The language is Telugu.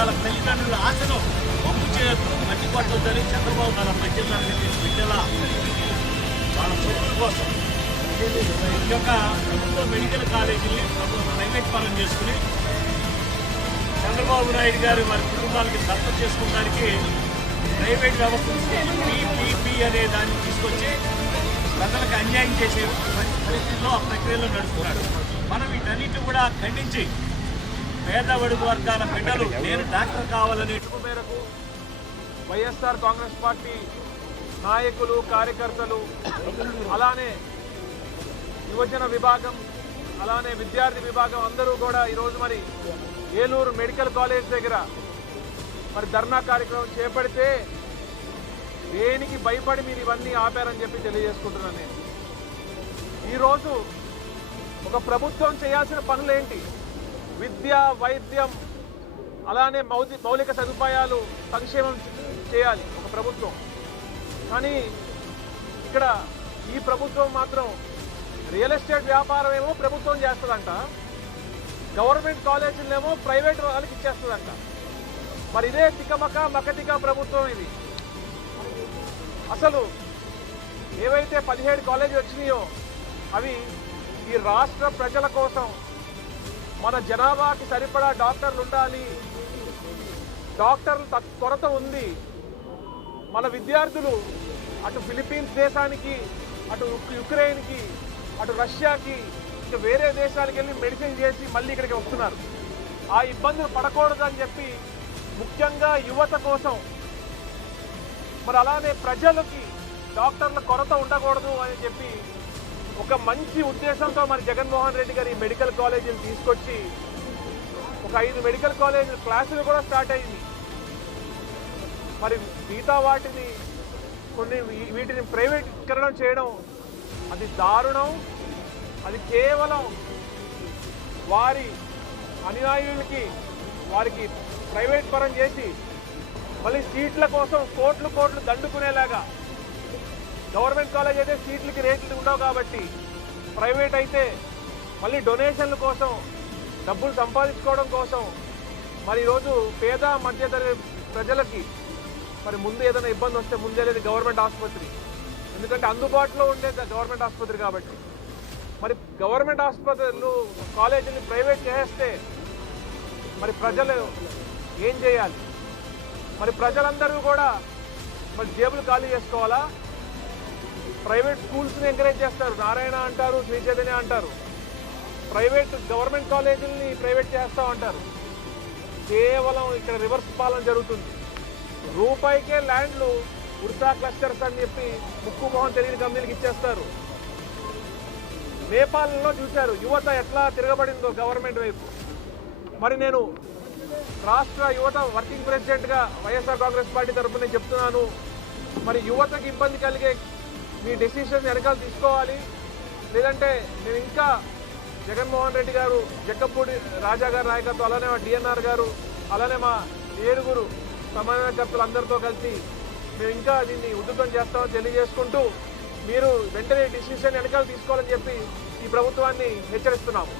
వర్గాల తల్లిదండ్రుల ఆశను ఒప్పు చేయొద్దు, మట్టి పట్టొద్దని చంద్రబాబు నాయుడు మధ్యతరగతి బిడ్డల వాళ్ళ చదువుల కోసం ఈ యొక్క ప్రభుత్వ మెడికల్ కాలేజీని ప్రైవేట్ పరం చేసుకుని చంద్రబాబు నాయుడు గారు వారి కుటుంబాలకి దత్తత చేసుకోవడానికి ప్రైవేట్ వ్యవస్థ పీపీపీ అనే దాన్ని తీసుకొచ్చి ప్రజలకు అన్యాయం చేసే పరిస్థితుల్లో ఆ ప్రక్రియలో నడుస్తున్నాడు. మనం వీటన్నిటి కూడా ఖండించి పేద బడుగు వర్గాల బిడ్డలు నేను డాక్టర్ కావాలనే మేరకు వైఎస్ఆర్ కాంగ్రెస్ పార్టీ నాయకులు, కార్యకర్తలు, అలానే యువజన విభాగం, అలానే విద్యార్థి విభాగం అందరూ కూడా ఈరోజు మరి ఏలూరు మెడికల్ కాలేజ్ దగ్గర మరి ధర్నా కార్యక్రమం చేపడితే దేనికి భయపడి మీరు ఇవన్నీ ఆపారని చెప్పి తెలియజేసుకుంటున్నాను. నేను ఈరోజు ఒక ప్రభుత్వం చేయాల్సిన పనులేంటి? విద్య, వైద్యం, అలానే మౌలిక సదుపాయాలు సంక్షేమం చేయాలి ఒక ప్రభుత్వం. కానీ ఇక్కడ ఈ ప్రభుత్వం మాత్రం రియల్ ఎస్టేట్ వ్యాపారం ఏమో ప్రభుత్వం చేస్తుందంట, గవర్నమెంట్ కాలేజీలేమో ప్రైవేట్ వాళ్ళకి ఇచ్చేస్తుందంట. మరి ఇదే మకటిక ప్రభుత్వం ఇది. అసలు ఏవైతే 17 కాలేజీలు వచ్చినాయో అవి ఈ రాష్ట్ర ప్రజల కోసం, మన జనాభాకి సరిపడా డాక్టర్లు ఉండాలి, డాక్టర్లు కొరత ఉంది, మన విద్యార్థులు అటు ఫిలిప్పీన్స్ దేశానికి, అటు యుక్రెయిన్కి, అటు రష్యాకి, ఇంకా వేరే దేశాలకు వెళ్ళి మెడిసిన్ చేసి మళ్ళీ ఇక్కడికి వస్తున్నారు. ఆ ఇబ్బందులు పడకూడదని చెప్పి ముఖ్యంగా యువత కోసం, మరి అలానే ప్రజలకి డాక్టర్ల కొరత ఉండకూడదు అని చెప్పి ఒక మంచి ఉద్దేశంతో మరి జగన్మోహన్ రెడ్డి గారు ఈ మెడికల్ కాలేజీలు తీసుకొచ్చి ఒక 5 మెడికల్ కాలేజీలు క్లాసులు కూడా స్టార్ట్ అయింది. మరి మిగతా వాటిని వీటిని ప్రైవేటీకరణం చేయడం అది దారుణం. అది కేవలం వారి అనుయాయులకి వారికి ప్రైవేట్ పరం చేసి మళ్ళీ సీట్ల కోసం కోట్లు దండుకునేలాగా, గవర్నమెంట్ కాలేజ్ అయితే సీట్లకి రేట్లు ఉండవు కాబట్టి, ప్రైవేట్ అయితే మళ్ళీ డొనేషన్ల కోసం, డబ్బులు సంపాదించుకోవడం కోసం మరి ఈరోజు పేద మధ్యతరగతి ప్రజలకి మరి ముందు ఏదైనా ఇబ్బంది వస్తే ముందేది గవర్నమెంట్ ఆసుపత్రి. ఎందుకంటే అందుబాటులో ఉండే గవర్నమెంట్ ఆసుపత్రి కాబట్టి. మరి గవర్నమెంట్ ఆసుపత్రులు, కాలేజీని ప్రైవేట్ చేస్తే మరి ప్రజలు ఏం చేయాలి? మరి ప్రజలందరూ కూడా మరి జేబులు ఖాళీ చేసుకోవాలా? ప్రైవేట్ స్కూల్స్ని ఎంకరేజ్ చేస్తారు, నారాయణ అంటారు, శ్రీ చైతన్య అంటారు, గవర్నమెంట్ కాలేజీలని ప్రైవేట్ చేస్తూ ఉంటారు. కేవలం ఇక్కడ రివర్స్ పాలన జరుగుతుంది. రూపాయికే ల్యాండ్లు ఉర్సా క్లస్టర్స్ అని చెప్పి ముక్కు మొహం తెలియని కంపెనీలకు ఇచ్చేస్తారు. నేపాల్లో చూశారు యువత ఎట్లా తిరగబడిందో గవర్నమెంట్ వైపు. మరి నేను రాష్ట్ర యువత వర్కింగ్ ప్రెసిడెంట్గా వైఎస్ఆర్ కాంగ్రెస్ పార్టీ తరఫున చెప్తున్నాను, మరి యువతకి ఇబ్బంది కలిగే మీ డెసిషన్ వెనకాల తీసుకోవాలి. లేదంటే నేను ఇంకా జగన్మోహన్ రెడ్డి గారు, జక్కపూడి రాజా గారి నాయకత్వం, అలానే మా డిఎన్ఆర్ గారు, అలానే మా 7 సమన్వయకర్తలు అందరితో కలిసి మేము ఇంకా దీన్ని ఉధృతం చేస్తామని తెలియజేసుకుంటూ మీరు వెంటనే డెసిషన్ వెనకాల తీసుకోవాలని చెప్పి ఈ ప్రభుత్వాన్ని హెచ్చరిస్తున్నాము.